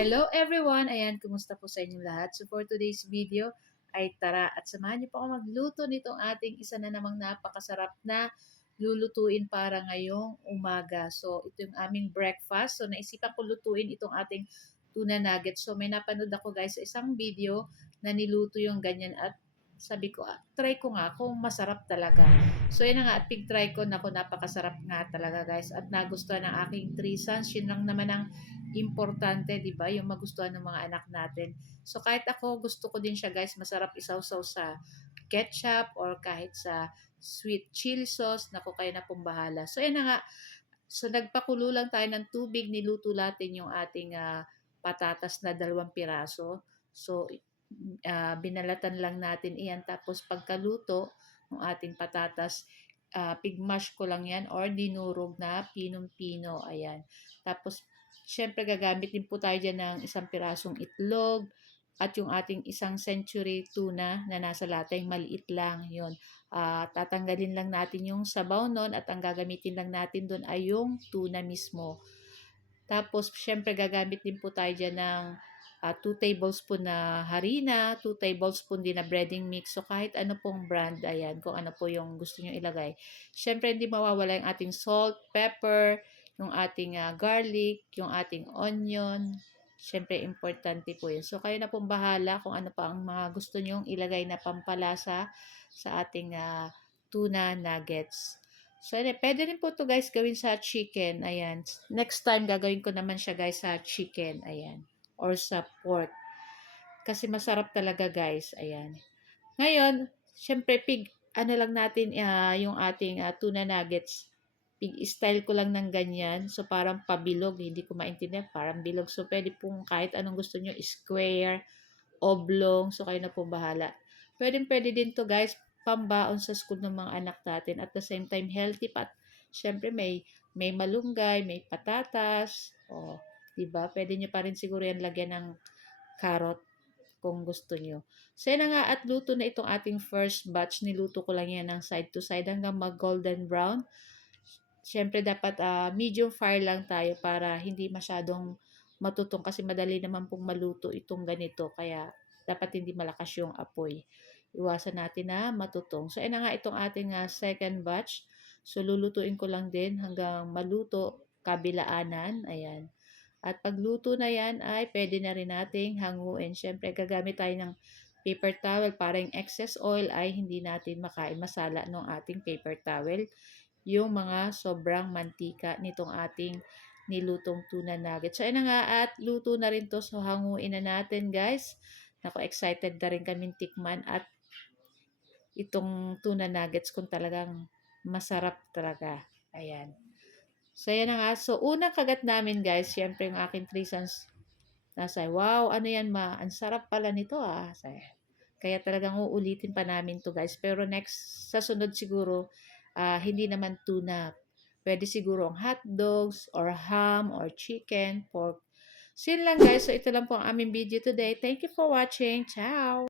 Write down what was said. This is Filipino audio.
Hello everyone! Ayan, kumusta po sa inyong lahat? So for today's video ay tara at samahan niyo po ako magluto nitong ating isa na namang napakasarap na lulutuin para ngayong umaga. So ito yung aming breakfast. So naisipan ko lutuin itong ating tuna nuggets. So may napanood ako guys sa isang video na niluto yung ganyan at sabi ko, try ko nga kung masarap talaga. So yun na nga at pig-try ko, naku napakasarap nga talaga guys at nagustuhan ng aking 3 sons. Yun lang naman ang importante, 'di ba? Yung magustuhan ng mga anak natin. So kahit ako gusto ko din siya, guys, masarap isawsaw sa ketchup or kahit sa sweet chili sauce. Naku, kayo na pong bahala. So ayan na nga. So nagpakulo lang tayo ng tubig, niluto natin yung ating patatas na 2 piraso. So binalatan lang natin iyan tapos pagkaluto ng ating patatas, pigmash ko lang yan or dinurog na pinong-pino. Ayan. Tapos syempre gagamit din po tayo dyan ng 1 pirasong itlog at yung ating 1 century tuna na nasa lata, yung maliit lang yun. Tatanggalin lang natin yung sabaw nun at ang gagamitin lang natin dun ay yung tuna mismo. Tapos, syempre, gagamit din po tayo dyan ng 2 tablespoon na harina, 2 tablespoon din na breading mix. So, kahit ano pong brand, ayan, kung ano po yung gusto nyo ilagay. Syempre, hindi mawawala yung ating salt, pepper, yung ating garlic, yung ating onion. Syempre, importante po yun. So, kayo na pong bahala kung ano pa ang mga gusto nyong ilagay na pampalasa sa ating tuna nuggets. So, pwede rin po to guys gawin sa chicken. Ayan. Next time, gagawin ko naman siya guys sa chicken. Ayan. Or sa pork. Kasi masarap talaga guys. Ayan. Ngayon, syempre ano lang natin yung ating tuna nuggets. Pig style ko lang ng ganyan. So, parang pabilog. Hindi ko maintindihan. Parang bilog. So, pwede pong kahit anong gusto nyo. Square, oblong. So, kayo na po bahala. Pwede din to guys pambaon sa school ng mga anak natin. At the same time, healthy pa. Siyempre, may malunggay, may patatas. O, diba? Pwede nyo pa rin siguro yan lagyan ng carrot kung gusto nyo. So, yan na nga at luto na itong ating first batch. Niluto ko lang yan ng side to side hanggang mag-golden brown. Siyempre, dapat medium fire lang tayo para hindi masyadong matutong kasi madali naman pong maluto itong ganito. Kaya, dapat hindi malakas yung apoy. Iwasan natin na matutong. So, ayan na nga itong ating second batch. So, lulutuin ko lang din hanggang maluto kabilaanan. Ayan. At pagluto na yan ay pwede na rin nating hanguin. Siyempre, gagamit tayo ng paper towel para yung excess oil ay hindi natin makain masala ng ating paper towel. Yung mga sobrang mantika nitong ating nilutong tuna nuggets. So, ayan na nga at luto na rin to. So, hanguin na natin guys. Nako, excited na rin kaming tikman at itong tuna nuggets kung talagang masarap talaga. Ayan. So, yan na nga. So, unang kagat namin guys, syempre yung aking 3 sons nasa, wow, ano yan ma? Ang sarap pala nito Kaya talagang uulitin pa namin to guys. Pero next, sa sunod siguro, hindi naman tuna. Pwede siguro ang hot dogs, or ham, or chicken, pork. So, yun lang guys. So, ito lang po ang aming video today. Thank you for watching. Ciao!